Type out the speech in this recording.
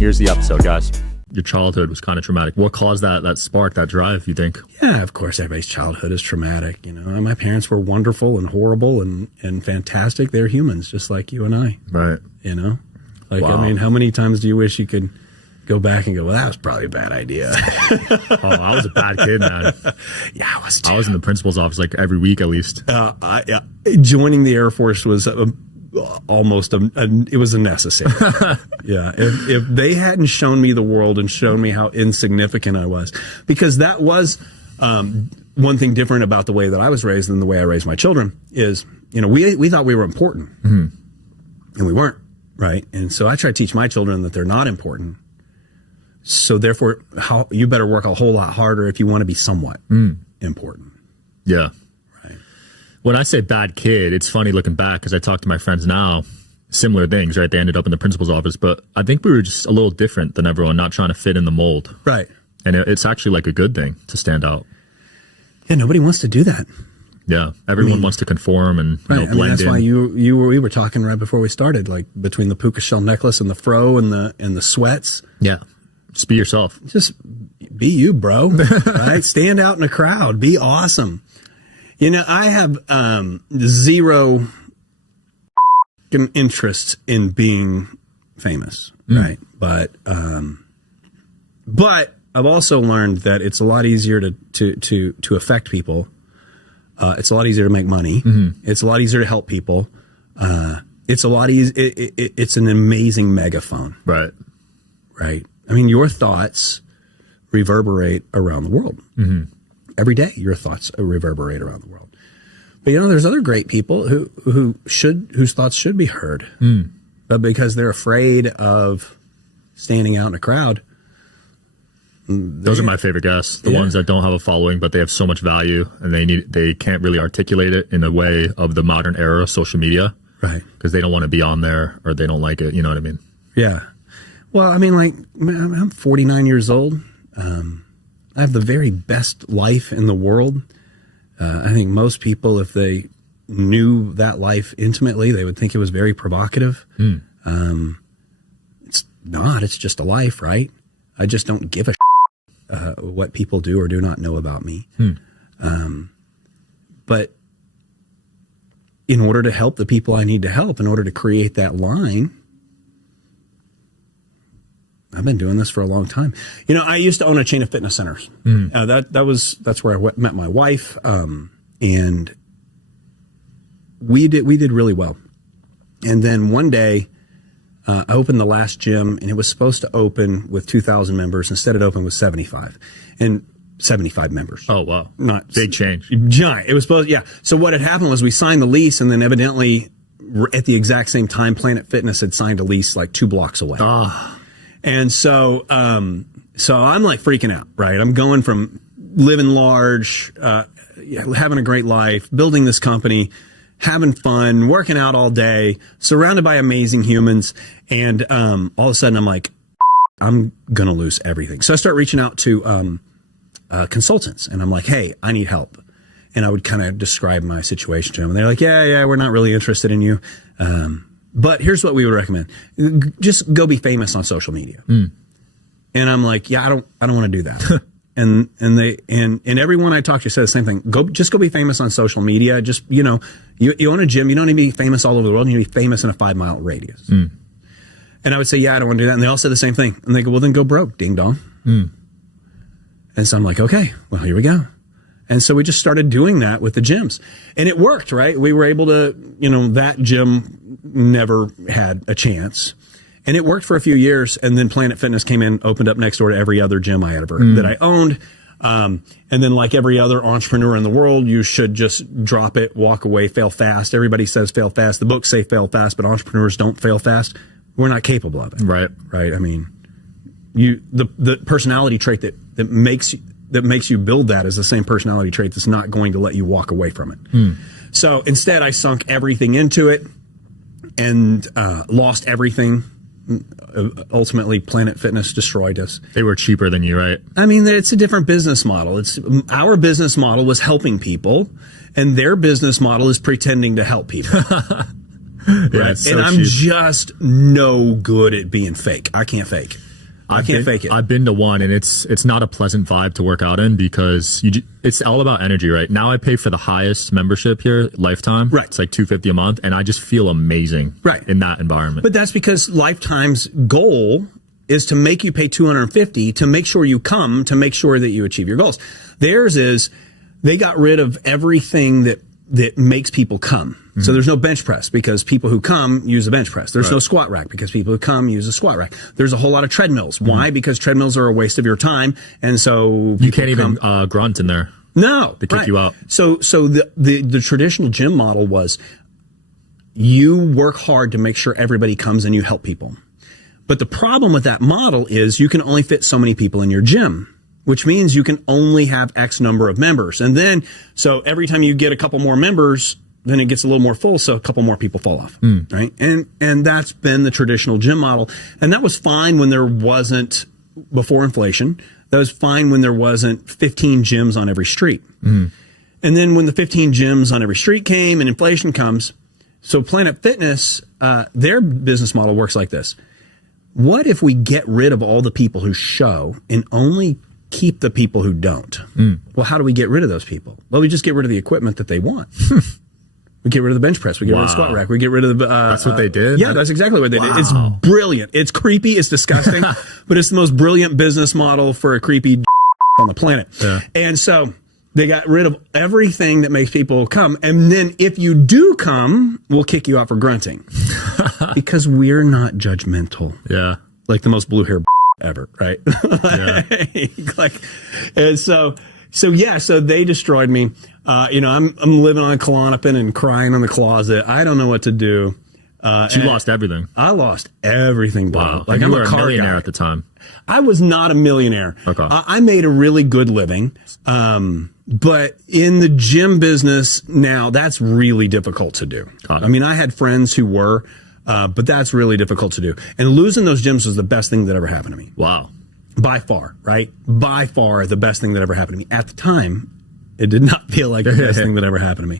Here's the episode, guys. Your childhood was kind of traumatic. What caused that spark, that drive, you think? Yeah, of course, everybody's childhood is traumatic. You know, my parents were wonderful and horrible and fantastic. They're humans, just like you and I. Right. You know? Like, Wow. I mean, how many times do you wish you could go back and go, well, that was probably a bad idea? Oh, I was a bad kid, man. Yeah, I was too. I was in the principal's office like every week at least. Joining the Air Force was almost it was a necessary. Yeah, if they hadn't shown me the world and shown me how insignificant I was, because that was one thing different about the way that I was raised than the way I raised my children is, you know, we thought we were important, and we weren't, right? And so I try to teach my children that they're not important. So therefore, you better work a whole lot harder if you want to be somewhat important. Yeah. Right. When I say bad kid, it's funny looking back because I talk to my friends now, similar things, right? They ended up in the principal's office, but I think we were just a little different than everyone, not trying to fit in the mold. Right. And it's actually like a good thing to stand out. Yeah, nobody wants to do that. Yeah. Everyone wants to conform and blend that's in. why we were talking right before we started, like between the puka shell necklace and the fro and the sweats. Yeah. Just be yourself. Just be you, bro. Right? Stand out in a crowd. Be awesome. You know, I have zero interest in being famous, right? But I've also learned that it's a lot easier to affect people. It's a lot easier to make money. It's a lot easier to help people. It's a lot easier. It's an amazing megaphone. Right. Right. I mean, your thoughts reverberate around the world. Every day, your thoughts reverberate around the world. But, you know, there's other great people whose thoughts should be heard. But because they're afraid of standing out in a crowd. Those are my favorite guests. The ones that don't have a following, but they have so much value and they can't really articulate it in a way of the modern era of social media. Right. Because they don't want to be on there or they don't like it. You know what I mean? Yeah. Well, I mean, like, I'm 49 years old. I have the very best life in the world. I think most people, if they knew that life intimately, they would think it was very provocative. It's not. It's just a life, right? I just don't give a what people do or do not know about me. But in order to help the people I need to help, in order to create that line, I've been doing this for a long time. You know, I used to own a chain of fitness centers. That's where I met my wife, and we did really well. And then one day, I opened the last gym, and it was supposed to open with 2,000 members. Instead, it opened with 75, and 75 members. Oh wow, not big change. Giant. It was supposed, yeah. So what had happened was we signed the lease, and then evidently, at the exact same time, Planet Fitness had signed a lease like 2 blocks away. And so, so I'm like freaking out, right? I'm going from living large, having a great life, building this company, having fun, working out all day, surrounded by amazing humans. And, all of a sudden I'm like, I'm going to lose everything. So I start reaching out to, consultants, and I'm like, hey, I need help. And I would kind of describe my situation to them. And they're like, yeah, we're not really interested in you. But here's what we would recommend. Just go be famous on social media. And I'm like, yeah, I don't want to do that. and everyone I talk to says the same thing. Just go be famous on social media. Just, you know, you own a gym. You don't need to be famous all over the world. You need to be famous in a 5-mile radius. And I would say, yeah, I don't want to do that. And they all said the same thing. And they go, well, then go broke, ding dong. And so I'm like, okay, well, here we go. And so we just started doing that with the gyms, and it worked, right? We were able to, you know, that gym never had a chance, and it worked for a few years. And then Planet Fitness came in, opened up next door to every other gym I ever that I owned. And then, like every other entrepreneur in the world, you should just drop it, walk away, fail fast. Everybody says fail fast. The books say fail fast, but entrepreneurs don't fail fast. We're not capable of it. Right. I mean, the personality trait that makes you build that is the same personality trait that's not going to let you walk away from it. So instead, I sunk everything into it and lost everything. Ultimately, Planet Fitness destroyed us. They were cheaper than you, right? I mean, it's a different business model. Our business model was helping people, and their business model is pretending to help people. Yeah, right? So and I'm cheap. just no good at being fake. I can't fake. I can't fake it. I've been to one, and it's not a pleasant vibe to work out in because it's all about energy, right? Now I pay for the highest membership here, lifetime. Right. It's like $250 a month, and I just feel amazing. Right. In that environment. But that's because Lifetime's goal is to make you pay $250 to make sure you come, to make sure that you achieve your goals. Theirs is they got rid of everything that makes people come. Mm-hmm. So there's no bench press because people who come use a bench press. There's no squat rack because people who come use a squat rack. There's a whole lot of treadmills. Mm-hmm. Why? Because treadmills are a waste of your time. And so you can't even grunt in there. No. They kick you out. So the traditional gym model was you work hard to make sure everybody comes and you help people. But the problem with that model is you can only fit so many people in your gym, which means you can only have X number of members. And then, so every time you get a couple more members, then it gets a little more full, so a couple more people fall off, right? And that's been the traditional gym model. And that was fine when there wasn't, before inflation, that was fine when there wasn't 15 gyms on every street. And then when the 15 gyms on every street came and inflation comes, so Planet Fitness, their business model works like this. What if we get rid of all the people who show and only keep the people who don't? Well, how do we get rid of those people? Well, we just get rid of the equipment that they want. We get rid of the bench press. We get rid of the squat rack. We get rid of the... that's what they did? Yeah, that's exactly what they did. It's brilliant. It's creepy. It's disgusting. But it's the most brilliant business model for a creepy on the planet. Yeah. And so they got rid of everything that makes people come. And then if you do come, we'll kick you out for grunting. Because we're not judgmental. Yeah. Like the most blue hair ever, right? Yeah. And so they destroyed me. I'm living on Klonopin and crying in the closet. I don't know what to do. You lost everything. I lost everything. Wow. Like you I'm were a millionaire guy. at the time. I was not a millionaire. Okay. I made a really good living. But in the gym business now, that's really difficult to do. I mean, I had friends who were, but that's really difficult to do. And losing those gyms was the best thing that ever happened to me. Wow. By far, right? By far the best thing that ever happened to me. At the time, it did not feel like the best thing that ever happened to me.